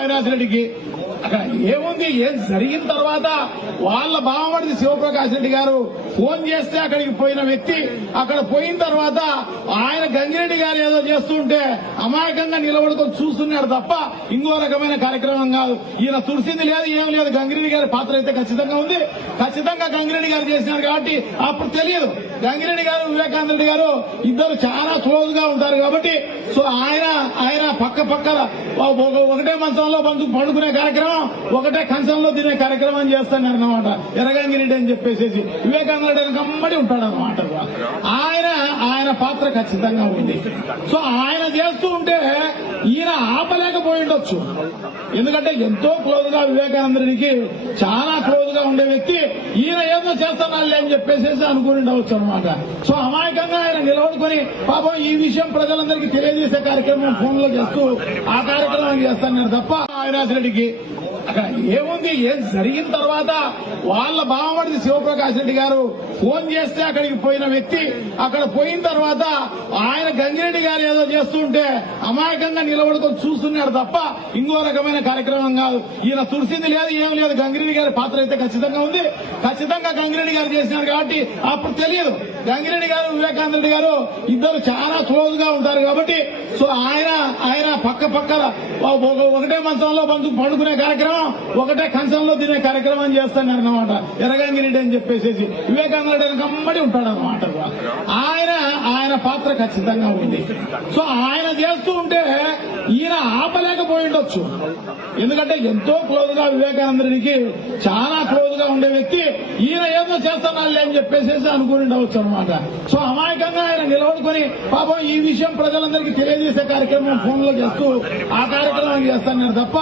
అవినాష్ రెడ్డికి అక్కడ ఏముంది, ఏం జరిగిన తర్వాత వాళ్ళ బావమరిది శివప్రకాష్ రెడ్డి గారు ఫోన్ చేస్తే అక్కడికి పోయిన వ్యక్తి, అక్కడ పోయిన తర్వాత ఆయన గంగిరెడ్డి గారు ఏదో చేస్తుంటే అమాయకంగా నిలబడుకొని చూస్తున్నాడు తప్ప ఇంకో రకమైన కార్యక్రమం కాదు. ఈయన తుడిసింది లేదు, ఏం లేదు. గంగిరెడ్డి గారి పాత్ర అయితే ఖచ్చితంగా ఉంది. ఖచ్చితంగా గంగిరెడ్డి గారు చేసినారు కాబట్టి అప్పుడు తెలియదు. గంగిరెడ్డి గారు వివేకానంద రెడ్డి గారు ఇద్దరు చాలా క్లోజ్ గా ఉంటారు కాబట్టి సో ఆయన పక్కన ఒకటే మంచంలో పండుకునే కార్యక్రమం, ఒకటే కంచంలో తినే కార్యక్రమం చేస్తున్నారు అన్నమాట. ఎర్రగంగిరెడ్డి అని చెప్పేసి వివేకానంద రెడ్డి కమ్మడి ఉంటాడు అన్నమాట. ఆయన పాత్ర ఖచ్చితంగా ఉంది. సో ఆయన చేస్తూ ఉంటే ఈయన ఆపలేకపోయి ఉండొచ్చు. ఎందుకంటే ఎంతో క్లోజ్ గా వివేకానంద రెడ్డికి చాలా క్లోజ్ గా ఉండే వ్యక్తి ఈయన ఏదో చేస్తున్నాళ్ళే అని చెప్పేసి అనుకుని ఉండవచ్చు అనమాట. సో అమాయకంగా ఆయన నిలబడుకొని పాపం ఈ విషయం ప్రజలందరికీ తెలియజేసే కార్యక్రమం ఫోన్ లో చేస్తూ ఆ కార్యక్రమం చేస్తున్నారు తప్ప అవినాష్ రెడ్డికి అక్కడ ఏముంది, ఏం జరిగిన తర్వాత వాళ్ళ బావమరిది శివప్రకాష్ రెడ్డి గారు ఫోన్ చేస్తే అక్కడికి పోయిన వ్యక్తి, అక్కడ పోయిన తర్వాత ఆయన గంగిరెడ్డి గారు ఏదో చేస్తుంటే అమాయకంగా నిలబడుకొని చూస్తున్నాడు తప్ప ఇంకో రకమైన కార్యక్రమం కాదు. ఈయన తుడిసింది లేదు, ఏం లేదు. గంగిరెడ్డి గారి పాత్ర అయితే ఖచ్చితంగా ఉంది. ఖచ్చితంగా గంగిరెడ్డి గారు చేసినారు కాబట్టి అప్పుడు తెలియదు. గంగిరెడ్డి గారు వివేకానంద రెడ్డి గారు ఇద్దరు చాలా క్లోజ్ గా ఉంటారు కాబట్టి సో ఆయన పక్కన ఒకటే మంచంలో పండుకునే కార్యక్రమం, ఒకటే కంచంలో తినే కార్యక్రమం చేస్తున్నారు అన్నమాట. ఎర్రగంగిరెడ్డి అని చెప్పేసి వివేకానంద రెడ్డి కమ్మడి ఉంటాడు అన్నమాట. ఆయన పాత్ర ఖచ్చితంగా ఉంది. సో ఆయన చేస్తూ ఉంటే ఈయన ఆపలేకపోయి ఉండొచ్చు. ఎందుకంటే ఎంతో క్లోజ్ గా వివేకానంద రెడ్డికి చాలా క్లోజ్ గా ఉండే వ్యక్తి ఈయన ఏదో చేస్తున్నాళ్ళే అని చెప్పేసి అనుకుని ఉండవచ్చు అనమాట. సో అమాయకంగా ఆయన నిలబడుకొని పాపం ఈ విషయం ప్రజలందరికీ తెలియజేసే కార్యక్రమం ఫోన్ లో చేస్తూ ఆ కార్యక్రమం చేస్తున్నారు తప్ప